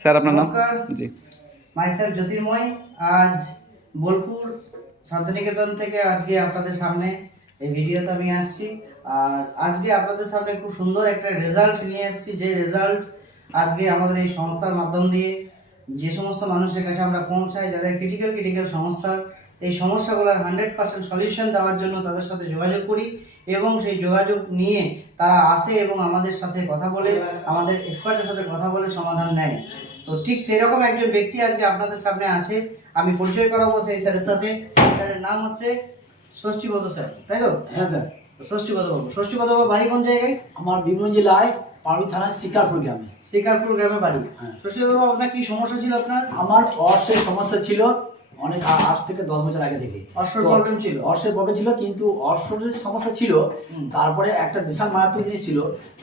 Sir আপনার নাম? নমস্কার, জি, মাইসেলফ জ্যোতির্ময়। আজ বোলপুর শান্তিনিকেতন থেকে আজকে আপনাদের সামনে এই ভিডিওতে আমি আসছি। আর আজকে আপনাদের সামনে খুব সুন্দর একটা রেজাল্ট নিয়ে আসছি, যে রেজাল্ট আজকে আমাদের এই সংস্থার মাধ্যম দিয়ে যে সমস্ত মানুষের কাছে আমরা পৌঁছাই, যাদের ক্রিটিক্যাল সমস্যা, এই সমস্যাগুলোর 100% সলিউশন দেওয়ার জন্য তাদের সাথে যোগাযোগ করি এবং সেই যোগাযোগ নিয়ে তারা আসে এবং আমাদের সাথে কথা বলে, আমাদের এক্সপার্টের সাথে কথা বলে সমাধান নেয়। তো ঠিক সেই রকম একজন ব্যক্তি আজকে আপনাদের সামনে আছে, আমি পরিচয় করাবো সেই স্যারের সাথে। স্যারের নাম হচ্ছে ষষ্ঠীপদ স্যার, তাই তো? হ্যাঁ স্যার। ষষ্ঠীপদ বাবু, ষষ্ঠীপদ বাবু বাড়ি কোন জায়গায়? আমার বীরভূম জেলায় পারুই থানার শিকারপুর গ্রামে। শিকারপুর গ্রামে বাড়ি। হ্যাঁ। ষষ্ঠীপদ বাবু, আপনার কি সমস্যা ছিল? আপনার আমার অর্থের সমস্যা ছিল অনেক, আজ থেকে 10 বছর আগে থেকে অর্থের প্রবলেম ছিল। অর্থের প্রবলেম ছিল, কিন্তু অর্থের সমস্যা ছিল। তারপরে একটা বিশাল মারাত্মক জিনিস ছিল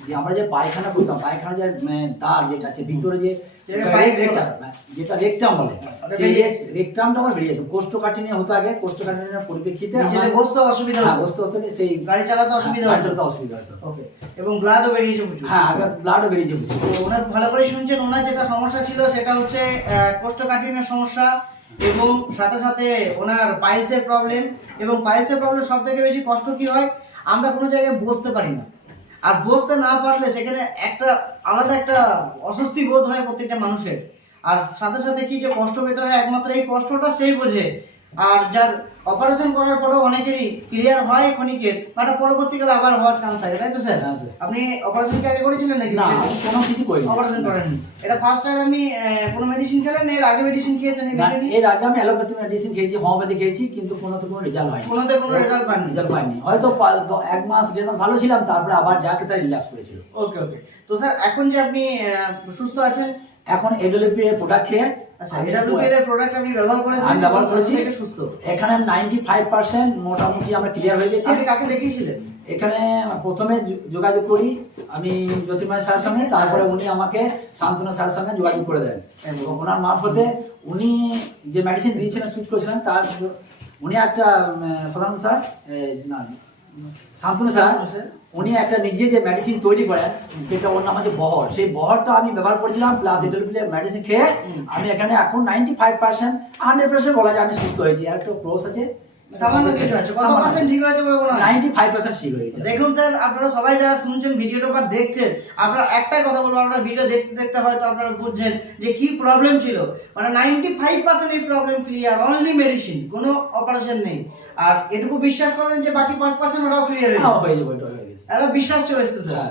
যে আমরা যে পায়খানা করতাম, পায়খানা যে দাগ যেটা আছে ভিতরে, যেটা রেকটাম বলে, সেই রেকটামটা আমার বেরিয়ে যেত। কোষ্ঠকাঠিন্য হতো আগে, কোষ্ঠকাঠিন্যের পরিপ্রেক্ষিতে বসতে অসুবিধা হতো, বসতে হতো, সেই গাড়ি চালাতে অসুবিধা হতো। ওকে, এবং ব্লাডও বেরিয়েছে প্রচুর। হ্যাঁ, আগে ব্লাডও বেরিয়েছে প্রচুর। তো ওনার ভালো করে শুনছেন, ওনার যেটা সমস্যা ছিল সেটা হচ্ছে কোষ্ঠকাঠিন্যের সমস্যা, এবং সাথে সাথে ওনার পাইলসের প্রবলেম। এবং পাইলসের প্রবলেম সব থেকে বেশি কষ্ট কি হয়, আমরা কোনো জায়গায় বসতে পারি না, আর বসতে না পারলে সেখানে একটা আলাদা একটা অস্বস্তি বোধ হয় প্রত্যেকটা মানুষের। আর সাথে সাথে কি যে কষ্ট পেতে হয়, একমাত্র এই কষ্টটা সেই বোঝে। আর যার অপারেশন করার পরেও অনেকেরই ক্লিয়ার হয় ক্ষণিকের, বাট পরবর্তীকালে আবার হওয়ার চান্স থাকে, তাই তো স্যার? হ্যাঁ স্যার। আপনি অপারেশন কি আগে করেছিলেন নাকি? না, কোনো কিছু করিনি। অপারেশন করেননি? এটা ফার্স্ট টাইম আমি কোনো মেডিসিন খেলেন, এর আগে মেডিসিন খেয়েছেন এই বিষয় নিয়ে? এর আগে আমি অ্যালোপ্যাথি মেডিসিন খেয়েছি, হোমিওপ্যাথি খেয়েছি, কিন্তু কোনো রেজাল্ট হয়নি। কোনো রেজাল্ট পাননি? রেজাল্ট পাইনি। হয়তো 1 মাস 1.5 মাস ভালো ছিলাম, তারপরে আবার যাকে তাই রিল্যাক্স করেছিল। ওকে ওকে। তো স্যার এখন যে আপনি সুস্থ আছেন, এখন এডোলেপি এর প্রোডাক্ট খেয়ে, আচ্ছা এডব্লিউপি এর প্রোডাক্ট আপনি ব্যবহার করেছেন? আমি ব্যবহার করেছি, থেকে সুস্থ। এখানে 95% মোটামুটি আমরা ক্লিয়ার হয়ে গেছি। আপনি কাকে দেখিয়েছিলেন? এখানে প্রথমে যোগাযোগ করি আমি জ্যোতির্ময় স্যারের সঙ্গে, তারপরে উনি আমাকে শান্তনু স্যারের সঙ্গে যোগাযোগ করে দেন। এবং ওনার মারফতে উনি যে মেডিসিন দিয়েছিলেন, সুইচ করেছিলেন, তার উনি একটা সাধারণ স্যার না শান্তনু স্যার, উনি একটা নিজে যে মেডিসিন তৈরি করেন, সেটা ওর নাম হচ্ছে বহর। সেই বহরটা আমি ব্যবহার করেছিলাম, প্লাস এডোলেপি মেডিসিন খেয়ে আমি এখানে এখন 95% 100% বলা যায় আমি সুস্থ হয়েছি। আর একটা ক্রস আছে, সামান্য কিছু আছে। কত পার্সেন্ট ঠিক হয়েছে বলে মনে হয়? 95% ঠিক হয়েছে। দেখুন স্যার, আপনারা সবাই যারা শুনছেন ভিডিওটা বা দেখছেন, আপনারা একটাই কথা বলবো, আপনারা ভিডিও দেখতে দেখতে হয়তো আপনারা বুঝছেন যে কি প্রবলেম ছিল। মানে 95% এই প্রবলেম ক্লিয়ার, অনলি মেডিসিন, কোনো অপারেশন নেই। আর এটুকু বিশ্বাস করেন যে বাকি 5% ওটাও ক্লিয়ার হয়ে যাবে, ওটা হয়ে গেছে। একটা বিশ্বাস চলে এসেছে স্যার।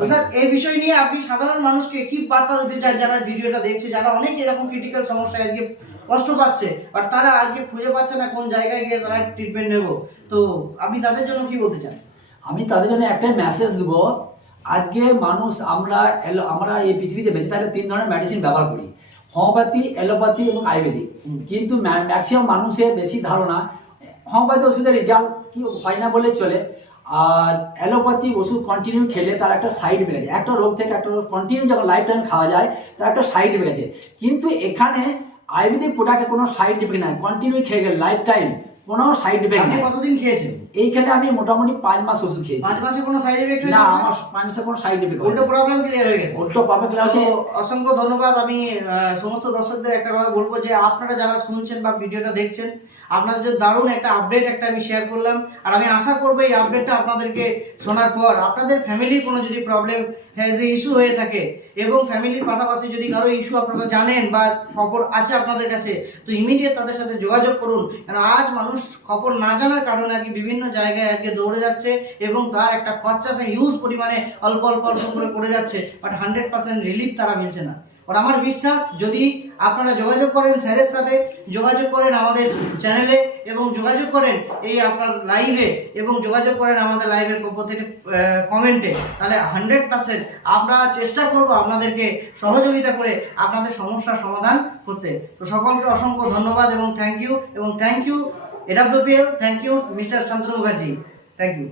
তো স্যার এই বিষয় নিয়ে আপনি সাধারণ মানুষকে কি বার্তা দিতে চান, যারা ভিডিওটা দেখছে, যারা অনেক এরকম ক্রিটিক্যাল সমস্যায় আজকে কষ্ট পাচ্ছে, বাট তারা আজকে খুঁজে পাচ্ছে না কোন জায়গায় গিয়ে তারা ট্রিটমেন্ট নেব, তো আপনি তাদের জন্য কি বলতে চান? আমি তাদের জন্য একটাই মেসেজ দেবো। আজকে মানুষ, আমরা এই পৃথিবীতে বেঁচে থাকলে 3 ধরনের মেডিসিন ব্যবহার করি, হোমিওপ্যাথি, অ্যালোপ্যাথি এবং আয়ুর্বেদিক। কিন্তু ম্যাক্সিমাম মানুষের বেশি ধারণা হোমিওপ্যাথি ওষুধের রেজাল্ট কি হয় না বলে চলে, আর অ্যালোপ্যাথি ওষুধ কন্টিনিউ খেলে তার একটা সাইড এফেক্ট আছে। একটা রোগ থেকে একটা রোগ কন্টিনিউ যখন লাইফ টাইম খাওয়া যায়, তার একটা সাইড এফেক্ট আছে। কিন্তু এখানে আয়ুর্বেদিক প্রোডাক্টে কোনো সাইড এফেক্ট নাই, কন্টিনিউ খেয়ে গেলে লাইফ টাইম কোনো সাইড এফেক্ট নেই। কতদিন খেয়েছেন? এইখানে আমি মোটামুটি 5 মাস ওষুধ খেয়েছি। 5 মাসে কোনো সাইড এফেক্ট হয়েছে না? না, আমার 5 মাসে কোনো সাইড এফেক্ট ওটা প্রবলেম ক্লিয়ার হয়ে গেছে। ওটা প্রবলেম ক্লিয়ার হচ্ছে। অসংখ্য ধন্যবাদ। আমি সমস্ত দর্শকদের একটা কথা বলবো যে আপনারা যারা শুনছেন বা ভিডিওটা দেখছেন, আপনাদের যে দারুণ একটা আপডেট একটা আমি শেয়ার করলাম, আর আমি আশা করবো এই আপডেটটা আপনাদেরকে শোনার পর আপনাদের ফ্যামিলির কোনো যদি প্রবলেম যে ইস্যু হয়ে থাকে, এবং ফ্যামিলির পাশাপাশি যদি কারো ইস্যু আপনারা জানেন বা খবর আছে আপনাদের কাছে, তো ইমিডিয়েট তাদের সাথে যোগাযোগ করুন। কারণ আজ মানুষ খবর না জানার কারণে আর কি বিভিন্ন জায়গায় আজকে দৌড়ে যাচ্ছে, এবং তার একটা খরচা সে ইউজ পরিমাণে অল্প অল্প অল্প করে পড়ে যাচ্ছে, বাট 100% রিলিফ তারা মিলছে না। আর আমার বিশ্বাস, যদি আপনারা যোগাযোগ করেন স্যারের সাথে, যোগাযোগ করেন আমাদের চ্যানেলে, এবং যোগাযোগ করেন এই আপনার লাইভে, এবং যোগাযোগ করেন আমাদের লাইভের প্রত্যেকটা কমেন্টে, তাহলে 100% আমরা চেষ্টা করব আপনাদেরকে সহযোগিতা করে আপনাদের সমস্যার সমাধান করতে। তো সকলকে অসংখ্য ধন্যবাদ এবং থ্যাংক ইউ, এবং thank you AWPL, thank you mister Shantanu Mukherjee, thank you.